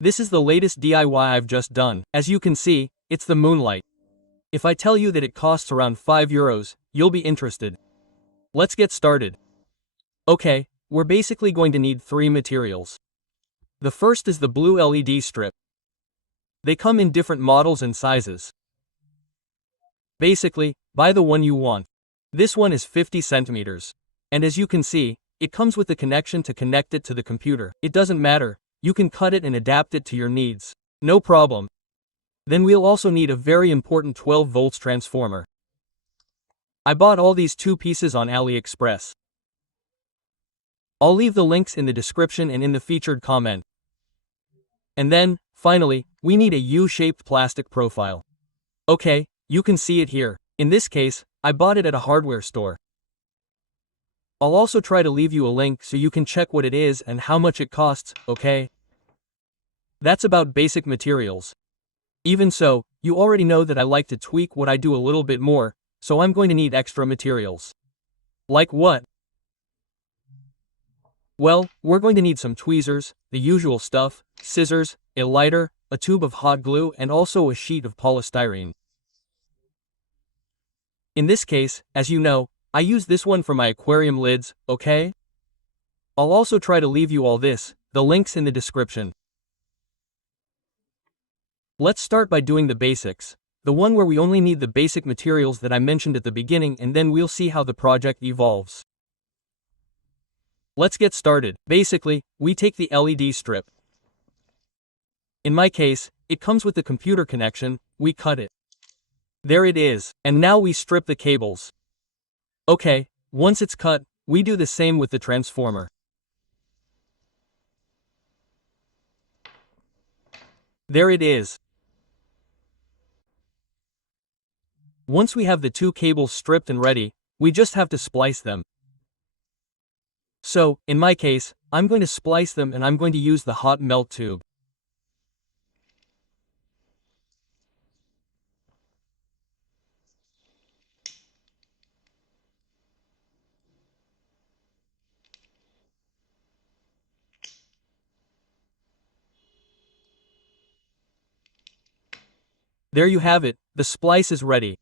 This is the latest DIY I've just done. As you can see, it's the Moonlight. If I tell you that it costs around €5, you'll be interested. Let's get started. Okay, we're basically going to need 3 materials. The first is the blue LED strip. They come in different models and sizes. Basically, buy the one you want. This one is 50 centimeters. And as you can see, it comes with the connection to connect it to the computer. It doesn't matter, you can cut it and adapt it to your needs. No problem. Then we'll also need a very important 12 volts transformer. I bought all these 2 pieces on AliExpress. I'll leave the links in the description and in the featured comment. And then, finally, we need a U-shaped plastic profile. Okay, you can see it here. In this case, I bought it at a hardware store. I'll also try to leave you a link so you can check what it is and how much it costs, okay? That's about basic materials. Even so, you already know that I like to tweak what I do a little bit more, so I'm going to need extra materials. Like what? Well, we're going to need some tweezers, the usual stuff, scissors, a lighter, a tube of hot glue, and also a sheet of polystyrene. In this case, as you know, I use this one for my aquarium lids, okay? I'll also try to leave you all this, the links in the description. Let's start by doing the basics, the one where we only need the basic materials that I mentioned at the beginning, and then we'll see how the project evolves. Let's get started. Basically, we take the LED strip. In my case, it comes with the computer connection, we cut it. There it is, and now we strip the cables. Okay, once it's cut, we do the same with the transformer. There it is. Once we have the 2 cables stripped and ready, we just have to splice them. So, in my case, I'm going to splice them and I'm going to use the hot melt tube. There you have it, the splice is ready.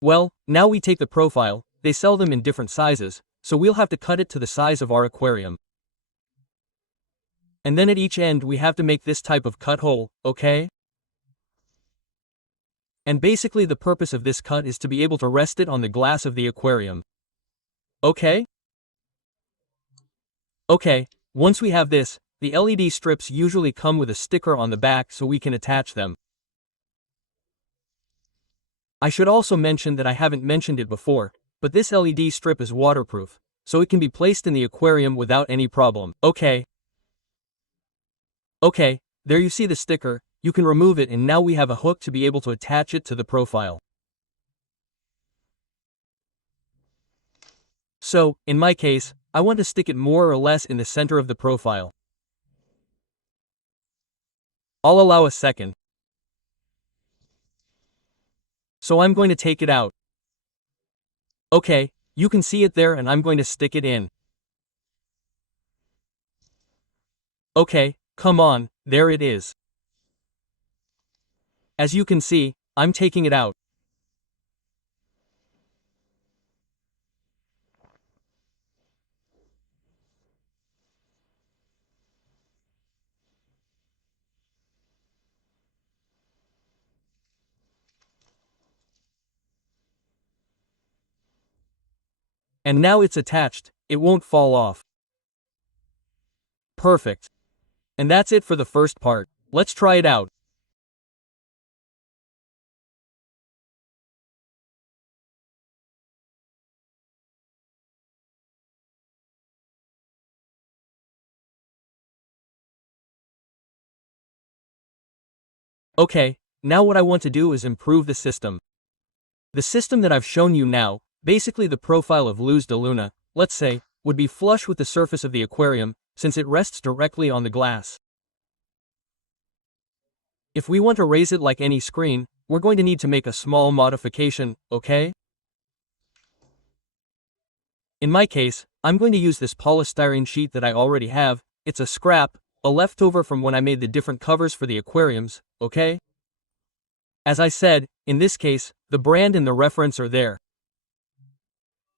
Well, now we take the profile, they sell them in different sizes, so we'll have to cut it to the size of our aquarium. And then at each end we have to make this type of cut hole, okay? And basically the purpose of this cut is to be able to rest it on the glass of the aquarium. Okay? Okay, once we have this, the LED strips usually come with a sticker on the back so we can attach them. I should also mention that I haven't mentioned it before, but this LED strip is waterproof, so it can be placed in the aquarium without any problem. Okay, there you see the sticker, you can remove it, and now we have a hook to be able to attach it to the profile. So, in my case, I want to stick it more or less in the center of the profile. I'll allow a second. So I'm going to take it out. Okay, you can see it there, and I'm going to stick it in. Okay, come on, there it is. As you can see, I'm taking it out. And now it's attached, it won't fall off. Perfect. And that's it for the first part. Let's try it out. Okay, now what I want to do is improve the system. The system that I've shown you now, basically the profile of Luz de Luna, let's say, would be flush with the surface of the aquarium, since it rests directly on the glass. If we want to raise it like any screen, we're going to need to make a small modification, okay? In my case, I'm going to use this polystyrene sheet that I already have. It's a scrap, a leftover from when I made the different covers for the aquariums, okay? As I said, in this case, the brand and the reference are there.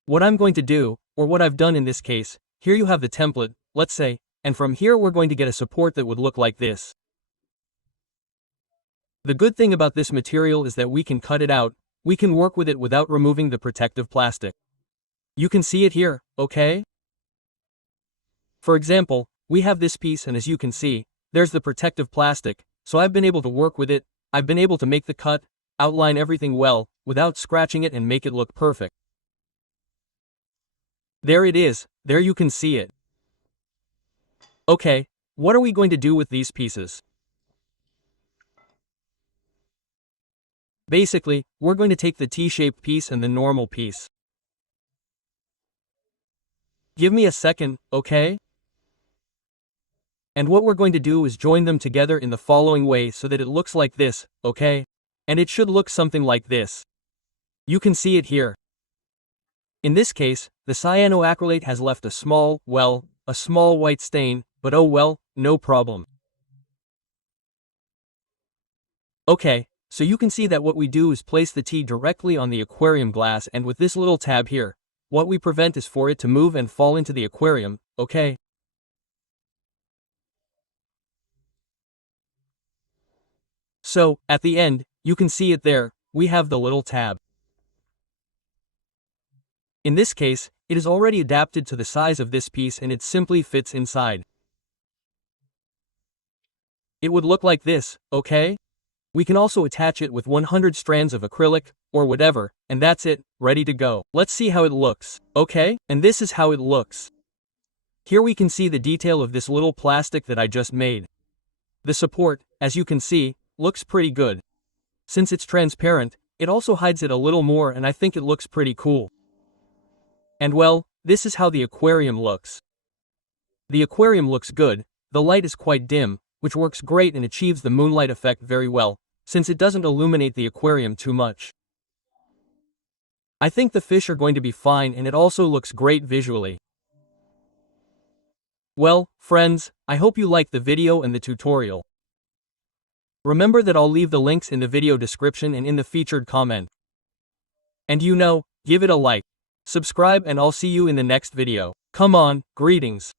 What I'm going to do, or what I've done in this case, here you have the template, let's say, and from here we're going to get a support that would look like this. The good thing about this material is that we can cut it out, we can work with it without removing the protective plastic. You can see it here, okay? For example, we have this piece and as you can see, there's the protective plastic, so I've been able to work with it, I've been able to make the cut, outline everything well, without scratching it and make it look perfect. There it is, there you can see it. Okay, what are we going to do with these pieces? Basically, we're going to take the T-shaped piece and the normal piece. Give me a second, okay? And what we're going to do is join them together in the following way so that it looks like this, okay? And it should look something like this. You can see it here. In this case, the cyanoacrylate has left a small white stain, but oh well, no problem. Okay, so you can see that what we do is place the tea directly on the aquarium glass and with this little tab here, what we prevent is for it to move and fall into the aquarium, okay? So, at the end, you can see it there, we have the little tab. In this case, it is already adapted to the size of this piece and it simply fits inside. It would look like this, okay? We can also attach it with 100 strands of acrylic, or whatever, and that's it, ready to go. Let's see how it looks, okay? And this is how it looks. Here we can see the detail of this little plastic that I just made. The support, as you can see, looks pretty good. Since it's transparent, it also hides it a little more and I think it looks pretty cool. And well, this is how the aquarium looks. The aquarium looks good, the light is quite dim, which works great and achieves the moonlight effect very well, since it doesn't illuminate the aquarium too much. I think the fish are going to be fine and it also looks great visually. Well, friends, I hope you liked the video and the tutorial. Remember that I'll leave the links in the video description and in the featured comment. And give it a like. Subscribe and I'll see you in the next video. Come on, greetings.